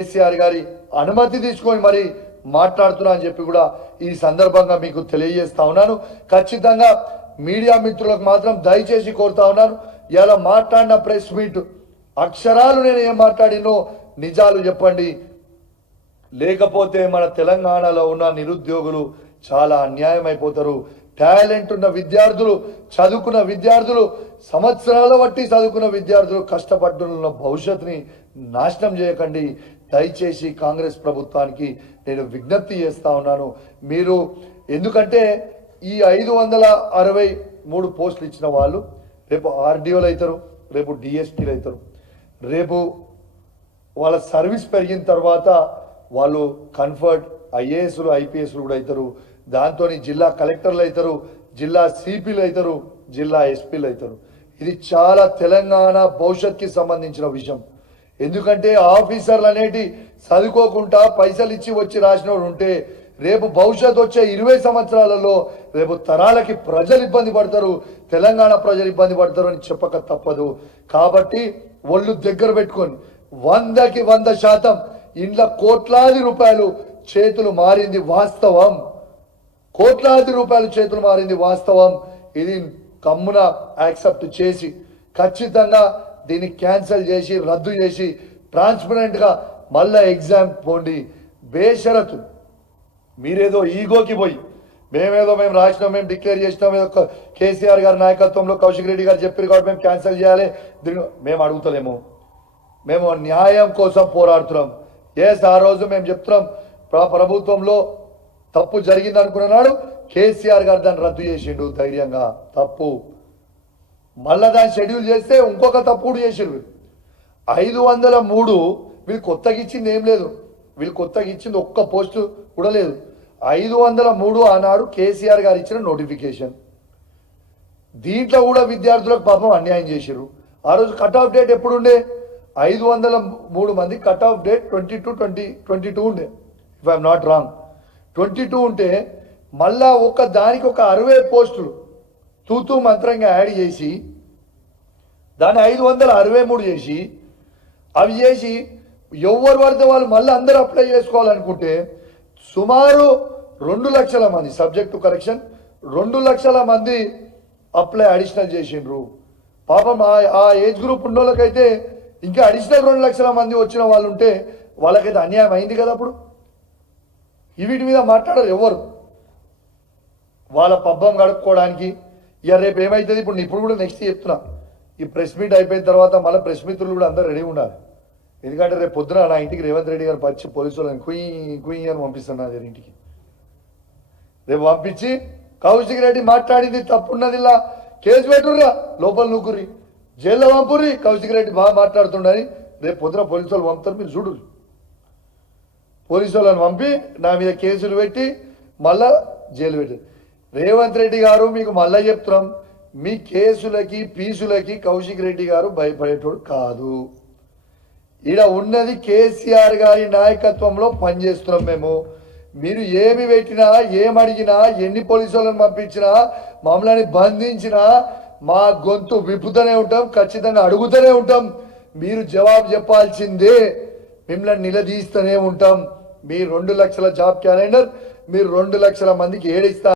కేసీఆర్ గారి అనుమతి తీసుకొని మరి మాట్లాడుతున్నా అని చెప్పి కూడా ఈ సందర్భంగా మీకు తెలియజేస్తా ఉన్నాను. ఖచ్చితంగా మీడియా మిత్రులకు మాత్రం దయచేసి కోరుతా ఉన్నాను, ఇలా మాట్లాడిన ప్రెస్ మీట్ అక్షరాలు నేను ఏం మాట్లాడినో నిజాలు చెప్పండి, లేకపోతే మన తెలంగాణలో ఉన్న నిరుద్యోగులు చాలా అన్యాయం అయిపోతారు. టాలెంట్ ఉన్న విద్యార్థులు, చదువుకున్న విద్యార్థులు, సంవత్సరాల బట్టి చదువుకున్న విద్యార్థులు కష్టపడుతున్న భవిష్యత్తుని నాశనం చేయకండి. దయచేసి కాంగ్రెస్ ప్రభుత్వానికి నేను విజ్ఞప్తి చేస్తా ఉన్నాను. మీరు ఎందుకంటే ఈ 563 పోస్టులు ఇచ్చిన వాళ్ళు రేపు ఆర్డీఓలు అవుతారు, రేపు డిఎస్పీలు అవుతారు, రేపు వాళ్ళ సర్వీస్ పెరిగిన తర్వాత వాళ్ళు కన్ఫర్ట్ ఐఏఎస్లు ఐపీఎస్లు కూడా అవుతారు. దాంతో జిల్లా కలెక్టర్లు అవుతారు, జిల్లా సిపిలు అవుతారు, జిల్లా ఎస్పీలు అవుతారు. ఇది చాలా తెలంగాణ భవిష్యత్తుకి సంబంధించిన విషయం. ఎందుకంటే ఆఫీసర్లు అనేటి చదువుకోకుండా పైసలు ఇచ్చి వచ్చి రాసిన ఉంటే రేపు భవిష్యత్తు వచ్చే 20 సంవత్సరాలలో రేపు తరాలకి ప్రజలు ఇబ్బంది పడతారు, తెలంగాణ ప్రజలు ఇబ్బంది పడతారు అని చెప్పక తప్పదు. కాబట్టి ఒళ్ళు దగ్గర పెట్టుకొని 100కి 100% ఇండ్ల కోట్లాది రూపాయలు చేతులు మారింది వాస్తవం, కోట్లాది రూపాయలు చేతులు మారింది వాస్తవం. ఇది కమ్మున యాక్సెప్ట్ చేసి ఖచ్చితంగా దీన్ని క్యాన్సిల్ చేసి రద్దు చేసి ట్రాన్స్పరెంట్గా మళ్ళా ఎగ్జామ్ పోండి. బేషరతు మీరేదో ఈగోకి పోయి మేము రాసినాం, మేము డిక్లేర్ చేసినాం, ఏదో కేసీఆర్ గారి నాయకత్వంలో కౌశిక్ రెడ్డి గారు చెప్పారు కాబట్టి మేము క్యాన్సిల్ చేయాలి, దీన్ని మేము అడుగుతలేము. మేము న్యాయం కోసం పోరాడుతున్నాం. ఆ రోజు మేము చెప్తున్నాం ప్రభుత్వంలో తప్పు జరిగింది అనుకున్నాడు, కేసీఆర్ గారు దాన్ని రద్దు చేసిండు ధైర్యంగా. తప్పు మళ్ళా దాన్ని షెడ్యూల్ చేస్తే ఇంకొక తప్పు కూడా చేసిండు. 503 వీళ్ళు కొత్తగా ఇచ్చింది ఏం లేదు, వీళ్ళు కొత్తగా ఇచ్చింది ఒక్క పోస్టు కూడా లేదు. 503 ఆనాడు కేసీఆర్ గారు ఇచ్చిన నోటిఫికేషన్. దీంట్లో కూడా విద్యార్థులకు పాపం అన్యాయం చేశారు. ఆ రోజు కట్ ఆఫ్ డేట్ ఎప్పుడుండే? 503 మంది కట్ ఆఫ్ డేట్ 22 ఉండే, ఇఫ్ ఐఎమ్ నాట్ రాంగ్. 22 ఉంటే మళ్ళా దానికి ఒక 60 పోస్టులు తూతూ మంత్రంగా యాడ్ చేసి దాన్ని 563 చేసి అవి చేసి ఎవరు పడితే వాళ్ళు మళ్ళీ అందరూ అప్లై చేసుకోవాలనుకుంటే సుమారు 2 లక్షల మంది, సబ్జెక్ట్ టు కరెక్షన్ 2 లక్షల మంది అప్లై అడిషనల్ చేసిండ్రు. పాపం ఆ ఏజ్ గ్రూప్ ఉన్న వాళ్ళకైతే ఇంకా అడిషనల్ 2 లక్షల మంది వచ్చిన వాళ్ళు ఉంటే వాళ్ళకైతే అన్యాయం అయింది కదా. అప్పుడు వీటి మీద మాట్లాడరు ఎవరు, వాళ్ళ పబ్బం గడుపుకోవడానికి. ఇక రేపు ఏమవుతుంది ఇప్పుడు కూడా నెక్స్ట్ చెప్తున్నా, ఈ ప్రెస్ మీట్ అయిపోయిన తర్వాత మళ్ళీ ప్రెస్ మిత్రులు కూడా అందరూ రెడీ ఉండాలి. ఎందుకంటే రేపు పొద్దున నా ఇంటికి రేవంత్ రెడ్డి గారు పచ్చి పోలీసు వాళ్ళని కుయ్యి అని పంపిస్తాను నా ఇంటికి. రేపు పంపించి కౌశిక్ రెడ్డి మాట్లాడింది తప్పున్నది, ఇలా కేసు పెట్టుర్రా, లోపల నూకుర్రి, జైల్లో పంపుర్రి, కౌశిక్ రెడ్డి బాగా మాట్లాడుతుండని రేపు పొద్దున పోలీసు వాళ్ళు పంపుతారు. మీరు చూడు, పోలీసు వాళ్ళని పంపి నా మీద కేసులు పెట్టి మళ్ళా జైలు పెట్టి. రేవంత్ రెడ్డి గారు మీకు మళ్ళా చెప్తున్నాం, మీ కేసులకి పీసులకి కౌశిక్ రెడ్డి గారు భయపడేటోడు కాదు. ఈడ ఉన్నది కేసీఆర్ గారి నాయకత్వంలో పనిచేస్తున్నాం మేము. మీరు ఏమి పెట్టినా, ఏమడిగినా, ఎన్ని పోలీసు వాళ్ళని పంపించినా, మమ్మల్ని బంధించినా మా గొంతు విప్పుతూనే ఉంటాం, ఖచ్చితంగా అడుగుతూనే ఉంటాం. మీరు జవాబు చెప్పాల్సిందే, మిమ్మల్ని నిలదీస్తూనే ఉంటాం. మీ 2 లక్షల జాబ్ క్యాలెండర్ మీరు 2 లక్షల మందికి ఏడిస్తారు.